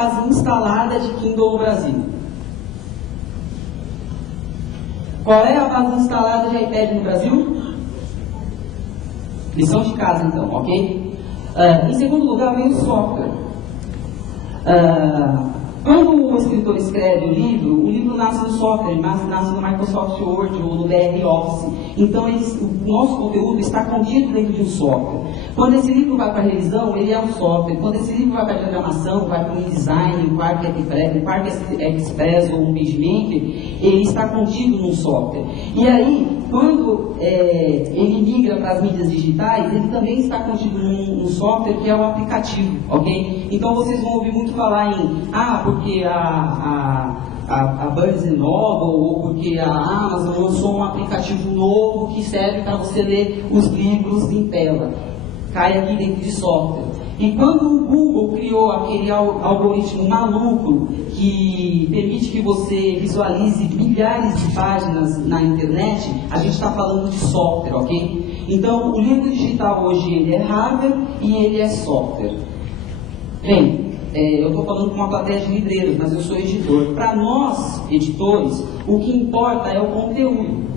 base instalada de Kindle no Brasil? Qual é a base instalada de iPad no Brasil? Lição de casa, então, ok? Em segundo lugar, vem o software. Quando o escritor escreve o livro nasce no software, nasce no Microsoft Word ou no BR Office. Então, o nosso conteúdo está contido dentro de um software. Quando esse livro vai para a revisão, ele é um software. Quando esse livro vai para a diagramação, vai para o InDesign, um Quark Express ou um PageMaker, ele está contido num software. E aí, quando ele migra para as mídias digitais, ele também está contido num software que é o aplicativo, ok? Então, vocês vão ouvir muito falar em, porque a Barnes & Noble ou porque a Amazon lançou um aplicativo novo que serve para você ler os livros em tela. Cai aqui dentro de software. E quando o Google criou aquele algoritmo maluco que permite que você visualize milhares de páginas na internet, a gente está falando de software, ok? Então, o livro digital hoje ele é hardware e ele é software. Bem, eu estou falando com uma plateia de livreiros, mas eu sou editor. Para nós, editores, o que importa é o conteúdo.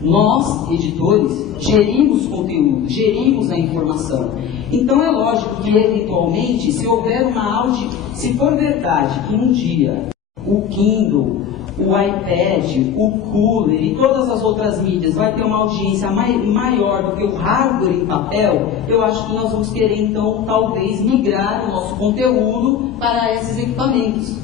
Nós, editores, gerimos conteúdo, gerimos a informação. Então é lógico que, eventualmente, se for verdade que um dia o Kindle, o iPad, o Cooler e todas as outras mídias vai ter uma audiência maior do que o hardware em papel, eu acho que nós vamos querer, então, talvez migrar o nosso conteúdo para esses equipamentos.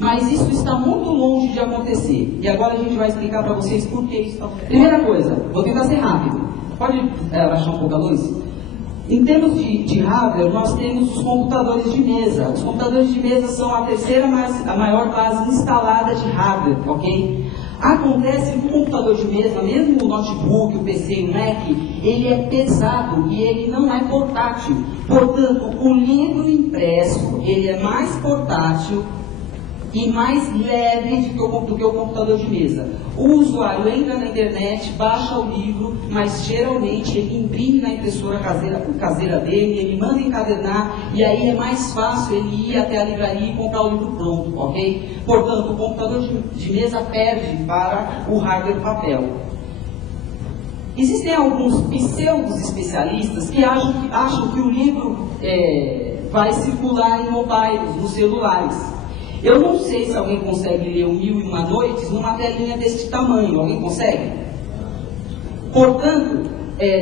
Mas isso está muito longe de acontecer. E agora a gente vai explicar para vocês por que isso está acontecendo. Primeira coisa, vou tentar ser rápido. Pode baixar um pouco a luz? Em termos de hardware, nós temos os computadores de mesa. Os computadores de mesa são a maior base instalada de hardware, ok? Acontece que o computador de mesa, mesmo o notebook, o PC e o Mac, ele é pesado e ele não é portátil. Portanto, o livro impresso, ele é mais portátil e mais leve do que o computador de mesa. O usuário entra na internet, baixa o livro, mas geralmente ele imprime na impressora caseira dele, ele manda encadernar, e aí é mais fácil ele ir até a livraria e comprar o livro pronto, ok? Portanto, o computador de mesa perde para o hardware papel. Existem alguns pseudos especialistas que acham que o livro vai circular em mobiles, nos celulares. Eu não sei se alguém consegue ler o 1001 Noites numa telinha deste tamanho. Alguém consegue? Portanto,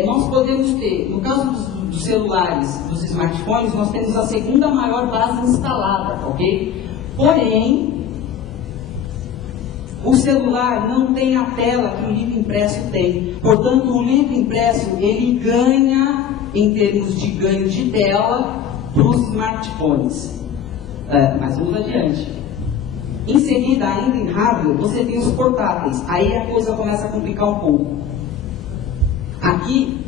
nós podemos ter, no caso dos celulares, dos smartphones, nós temos a segunda maior base instalada, ok? Porém, o celular não tem a tela que o livro impresso tem. Portanto, o livro impresso, ele ganha, em termos de ganho de tela, para os smartphones. Mas vamos adiante. Em seguida, ainda em hardware, você tem os portáteis. Aí a coisa começa a complicar um pouco. Aqui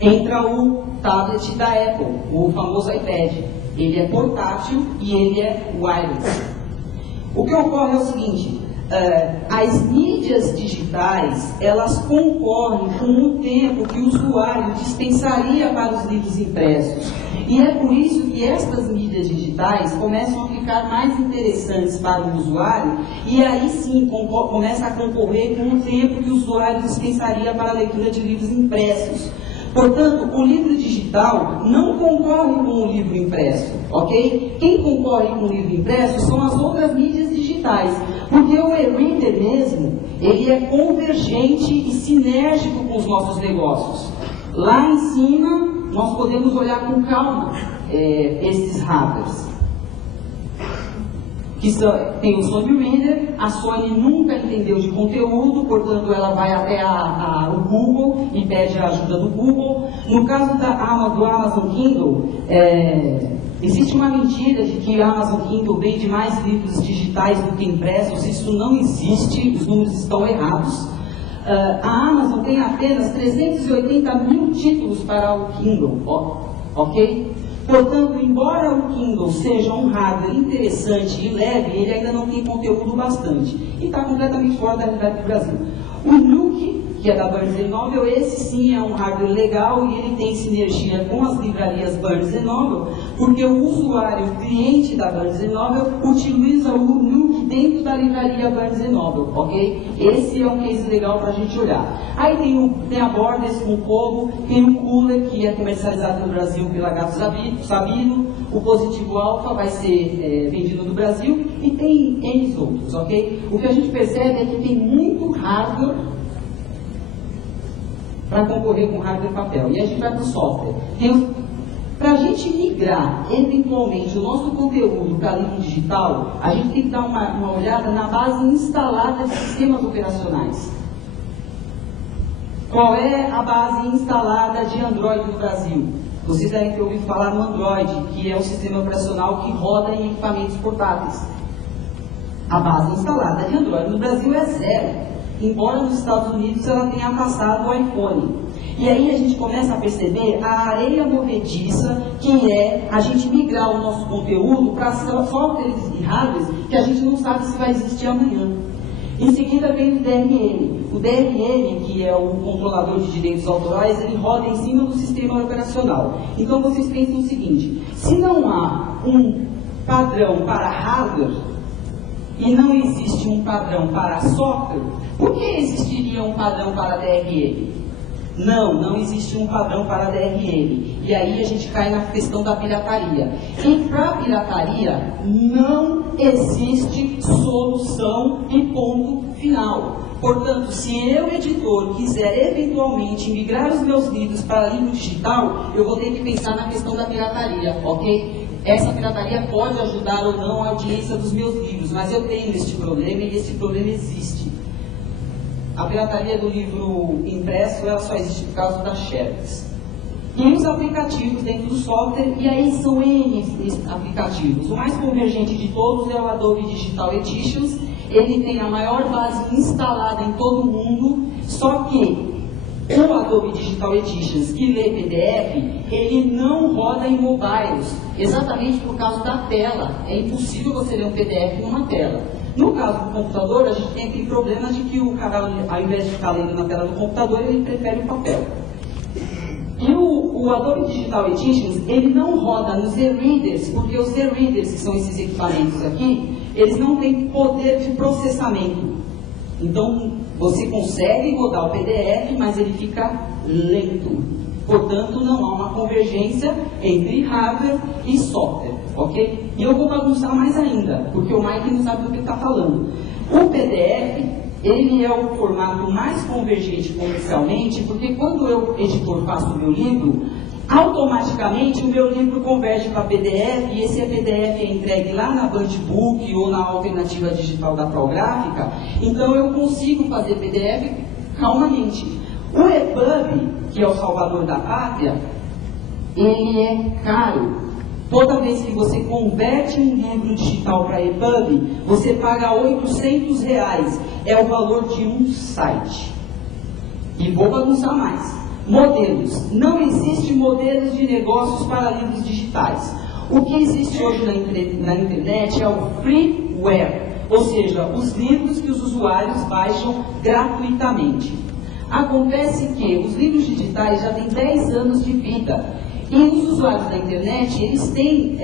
entra o tablet da Apple, o famoso iPad. Ele é portátil e ele é wireless. O que ocorre é o seguinte: as mídias digitais, elas concorrem com o tempo que o usuário dispensaria para os livros impressos. E é por isso que estas mídias digitais começam a ficar mais interessantes para o usuário e aí sim começa a concorrer com o tempo que o usuário dispensaria para a leitura de livros impressos. Portanto, o livro digital não concorre com o livro impresso, ok? Quem concorre com o livro impresso são as outras mídias digitais, porque o e-reader mesmo, ele é convergente e sinérgico com os nossos negócios. Lá em cima, nós podemos olhar com calma esses hardwares. Tem o Sony Reader, a Sony nunca entendeu de conteúdo, portanto ela vai até o Google e pede a ajuda do Google. No caso do Amazon Kindle, existe uma mentira de que a Amazon Kindle vende mais livros digitais do que impressos. Isso não existe, os números estão errados. A Amazon tem apenas 380 mil títulos para o Kindle, ok? Portanto, embora o Kindle seja um hardware interessante e leve, ele ainda não tem conteúdo bastante. E está completamente fora da realidade do Brasil. O Nook que é da Barnes & Noble, esse sim é um hardware legal e ele tem sinergia com as livrarias Barnes & Noble, porque o usuário, o cliente da Barnes & Noble, utiliza o Nuke dentro da livraria Barnes & Noble, ok? Esse é um case legal para a gente olhar. Aí tem a Borders com o Kobo, tem o Cooler, que é comercializado no Brasil pela Gato Sabino, o Positivo Alpha vai ser vendido no Brasil, e tem N outros, ok? O que a gente percebe é que tem muito hardware para concorrer com hardware e papel. E a gente vai para o software. Para a gente migrar, eventualmente, o nosso conteúdo para livro digital, a gente tem que dar uma olhada na base instalada de sistemas operacionais. Qual é a base instalada de Android no Brasil? Vocês devem ter ouvido falar no Android, que é o sistema operacional que roda em equipamentos portáteis. A base instalada de Android no Brasil é 0, embora nos Estados Unidos ela tenha passado o iPhone. E aí a gente começa a perceber a areia movediça que é a gente migrar o nosso conteúdo para softwares e hardwares que a gente não sabe se vai existir amanhã. Em seguida vem o DRM. O DRM, que é o controlador de direitos autorais, ele roda em cima do sistema operacional. Então vocês pensam o seguinte, se não há um padrão para hardware e não existe um padrão para software, por que existiria um padrão para DRM? Não existe um padrão para DRM. E aí a gente cai na questão da pirataria. E para a pirataria não existe solução e ponto final. Portanto, se eu, editor, quiser eventualmente migrar os meus livros para livro digital, eu vou ter que pensar na questão da pirataria, ok? Essa pirataria pode ajudar ou não a audiência dos meus livros, mas eu tenho este problema e esse problema existe. A pirataria do livro impresso ela só existe por causa das shares. E os aplicativos dentro do software, e aí são N aplicativos. O mais convergente de todos é o Adobe Digital Editions. Ele tem a maior base instalada em todo o mundo, só que o Adobe Digital Editions, que lê PDF, ele não roda em mobiles, exatamente por causa da tela. É impossível você ler um PDF numa tela. No caso do computador, a gente tem aquele problema de que o cara, ao invés de ficar lendo na tela do computador, ele prefere o papel. E o Adobe Digital Editions, ele não roda nos e-readers, porque os e-readers, que são esses equipamentos aqui, eles não têm poder de processamento. Então, você consegue rodar o PDF, mas ele fica lento. Portanto, não há uma convergência entre hardware e software, ok? E eu vou bagunçar mais ainda, porque o Mike não sabe do que está falando. O PDF, ele é o formato mais convergente comercialmente, porque quando eu, editor, faço o meu livro, automaticamente o meu livro converge para PDF, e esse PDF é entregue lá na Bandbook ou na alternativa digital da Prográfica, então eu consigo fazer PDF calmamente. O EPUB, que é o salvador da pátria, ele é caro. Toda vez que você converte um livro digital para EPUB, você paga R$800. É o valor de um site. E vou bagunçar mais. Modelos. Não existe modelos de negócios para livros digitais. O que existe hoje na internet é o freeware, ou seja, os livros que os usuários baixam gratuitamente. Acontece que os livros digitais já têm 10 anos de vida e os usuários da internet, eles têm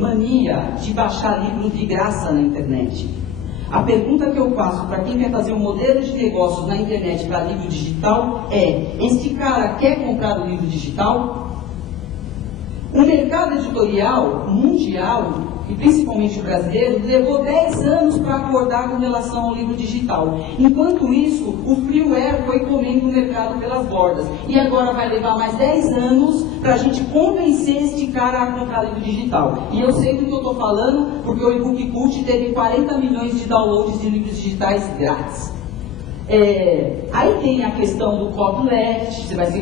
mania de baixar livros de graça na internet. A pergunta que eu faço para quem quer fazer um modelo de negócio na internet para livro digital é: esse cara quer comprar o livro digital? O mercado editorial mundial, e principalmente o brasileiro, levou 10 anos para acordar com relação ao livro digital. Enquanto isso, o freeware foi comendo o mercado pelas bordas. E agora vai levar mais 10 anos para a gente convencer este cara a comprar livro digital. E eu sei do que eu estou falando, porque o eBook Cult teve 40 milhões de downloads de livros digitais grátis. Aí tem a questão do copyleft, você vai ser